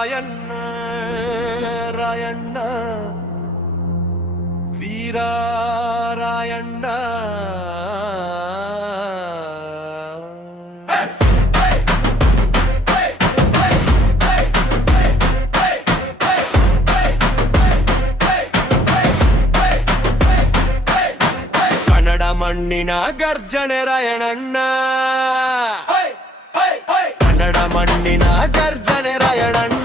ರಾಯಣ್ಣ ರಾಯಣ್ಣ ವೀರ ರಾಯಣ್ಣ. ಕನ್ನಡ ಮಣ್ಣಿನ ಗರ್ಜನೆ ರಾಯಣ್ಣಣ್ಣ, ಕನ್ನಡ ಮಣ್ಣಿನ ಗರ್ಜನೆ ರಾಯಣ್ಣಣ್ಣ.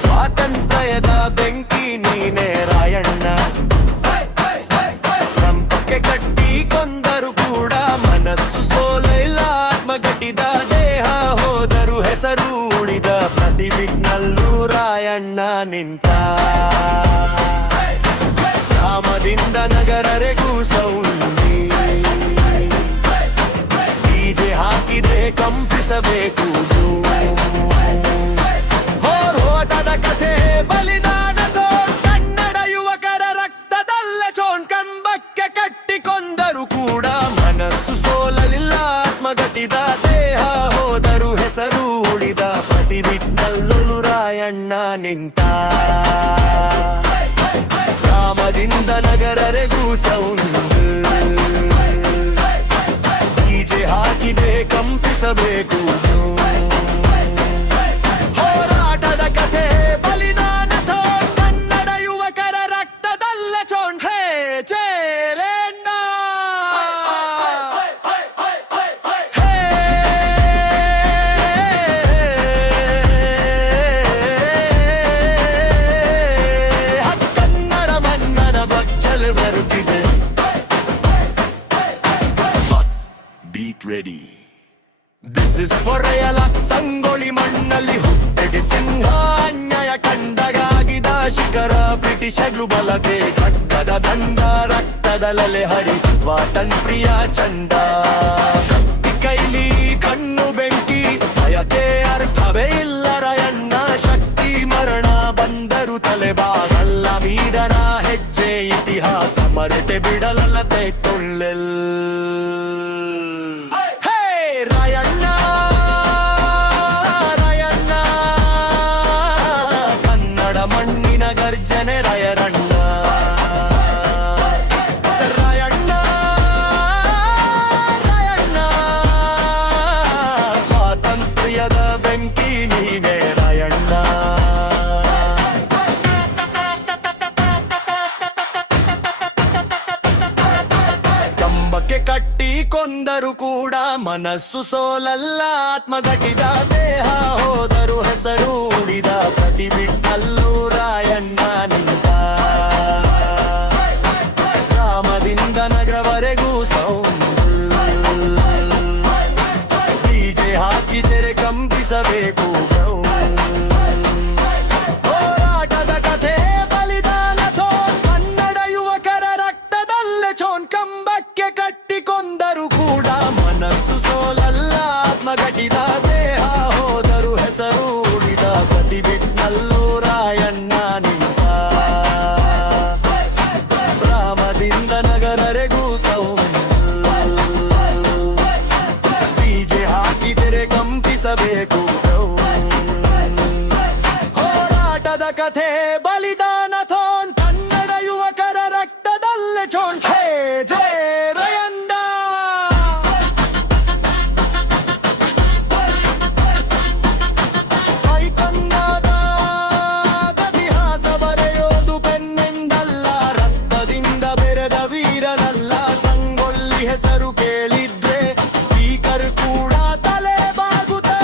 ಸ್ವಾತಂತ್ರ್ಯದ ಬೆಂಕಿ ನೀನೆ ರಾಯಣ್ಣ. ರಂಪಕ್ಕೆ ಕಟ್ಟಿ ಕೊಂದರು ಕೂಡ ಮನಸ್ಸು ಸೋಲಿಲ್ಲ, ಆತ್ಮಗಟ್ಟಿದ ದೇಹ ಹೋದರು ಹೆಸರು ಉಳಿದ. ಪ್ರತಿಬಿಗ್ನಲ್ಲೂ ರಾಯಣ್ಣ ನಿಂತ, ಗ್ರಾಮದಿಂದ ನಗರರೆಗೂ ಸೌಂಡಿ. ಡಿಜೆ ಹಾಕಿದ್ರೆ ಕಂಪಿಸಬೇಕು. ಹೋರಾಟದ ಕಥೆ ಬಲಿದಾನದ ಕನ್ನಡ ಯುವಕರ ರಕ್ತದಲ್ಲೇ ಚೋಣ್ ಕಂಬಕ್ಕೆ ಕಟ್ಟಿಕೊಂಡರು ಕೂಡ ಮನಸ್ಸು ಸೋಲಲಿಲ್ಲ, ಆತ್ಮಗಟ್ಟಿದ ದೇಹ ಹೋದರು ಹೆಸರು ಉಳಿದ. ಪ್ರತಿಬಿಗ್ನಲ್ಲೂ ರಾಯಣ್ಣ ನಿಂತ, ಗ್ರಾಮದಿಂದ ನಗರರೆಗೂ ಸೌಂಡ್. ಡಿಜೆ ಹಾಕಿದೆ ಕಂಪಿಸಬೇಕು. ಹೋರಾಟದ ಕಥೆ ಬಲಿದಾನದ ಕನ್ನಡ ಯುವಕರ ರಕ್ತದಲ್ಲೇ ಚೋಣ್. ಹೇ ಚೇರಣ್ಣ, ಕನ್ನಡ ಮನ್ನಡ ಬಚ್ಚಲ್ ಬರುತ್ತಿದೆ. Bass beat ready. This is for real. Sangolli ಮಣ್ಣಲ್ಲಿ ಹುಟ್ಟಿದ ಸಿಂಹ, ಅನ್ಯಾಯ ಕಂಡಗಾಗಿದ ಶಿಖರ. ಬ್ರಿಟಿಷರು ಬಲತೆ ಖಡ್ಗದ ದಂಡ, ರಕ್ತದಲ್ಲೇ ಹರಿ ಸ್ವಾತಂತ್ರ್ಯ ಚಂದ. ಕತ್ತಿ ಕೈಲಿ ಕಣ್ಣು ಬೆಂಕಿ, ಭಯಕ್ಕೆ ಅರ್ಥವೇ ಇಲ್ಲ ರಾಯಣ್ಣ. ಶಕ್ತಿ ಮರಣ ಬಂದರು ತಲೆಬಾಗಲ್ಲ, ವೀರರ ಹೆಜ್ಜೆ ಇತಿಹಾಸ ಮರೆತೆ ಬಿಡಲಲ್ಲ ತೆತ್ತೊಳ್ಳೆಲ್. ರಾಯಣ್ಣ ರಾಯಣ್ಣ, ಕನ್ನಡ ಮಣ್ಣಿನ ಗರ್ಜನೆ ರಾಯಣ್ಣ. ರಾಯಣ್ಣ ರಾಯಣ್ಣ, ಸ್ವಾತಂತ್ರ್ಯದ ಬೆಂಕಿ ನೀನೆ ರಾಯಣ್ಣ. ಕಂಬಕ್ಕೆ ಕಟ್ಟಿ ಕೊಂದರು ಕೂಡ ಮನಸ್ಸು ಸೋಲಲ್ಲ, ಆತ್ಮಘಟಿತ ದೇಹ ಹೋದರು ಹೆಸರು ಉಳಿದ. ಪ್ರತಿಬಿಗ್ನಲ್ಲೂ ರಾಯಣ್ಣ ನಿಂತ, ಗ್ರಾಮದಿಂದ ನಗರವರೆಗೂ ಸೌಂಡ್. ಡಿಜೆ ಹಾಕಿದರೆ ಕಂಪಿಸಬೇಕು. ಹೋರಾಟದ ಕಥೆ ಬಲಿದಾನದ ಕನ್ನಡ ಯುವಕರ ರಕ್ತದಲ್ಲೇ ಚೋಣ್ ಕಂಬಕ್ಕೆ ಕಟ್ಟಿಕೊಂಡರು ಕೂಡ ಮನಸ್ಸು ಸೋಲಲ್ಲ, ಆತ್ಮಘಟಿತ ದೇಹ ಹೋದರು ಹೆಸರು ಉಳಿದ. ಪ್ರತಿಬಿಗ್ನಲ್ಲೂ ರಾಯಣ್ಣ ನಿಂತ, ಗ್ರಾಮದಿಂದ ನಗರರೆಗೂ ಸೌಂಡ್. ಡಿಜೆ ಹಾಕಿದರೆ ಕಂಪಿಸಬೇಕು. ಹೋರಾಟದ ಕಥೆ ಬಲಿದಾನದ ಕನ್ನಡ ಯುವಕರ ರಕ್ತದಲ್ಲೇ ಚೋಣ್. ಛೇ ಜೇ ರಾಯಣ್ಣ. ಕೈಕನ್ನದ ಇತಿಹಾಸ ಬರೆಯೋದು ಪೆನ್ನಿಂದಲ್ಲ, ರಕ್ತದಿಂದ ಬೆರೆದ ವೀರನಲ್ಲ. ಸಂಗೊಳ್ಳಿ ಹೆಸರು ಕೇಳಿದ್ರೆ ಸ್ಪೀಕರ್ ಕೂಡ ತಲೆ ಬಾಗುತ್ತೆ.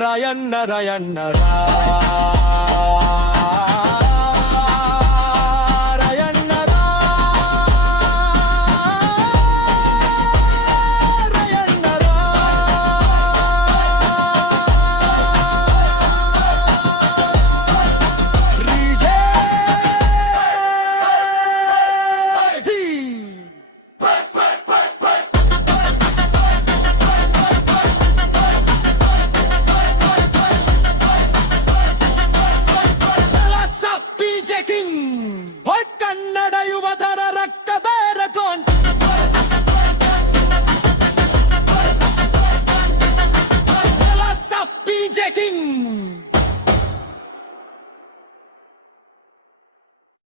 ರಾಯಣ್ಣ ರಾಯಣ್ಣ ರಾಯಣ್ಣ ರಾಯಣ್ಣ. DJ king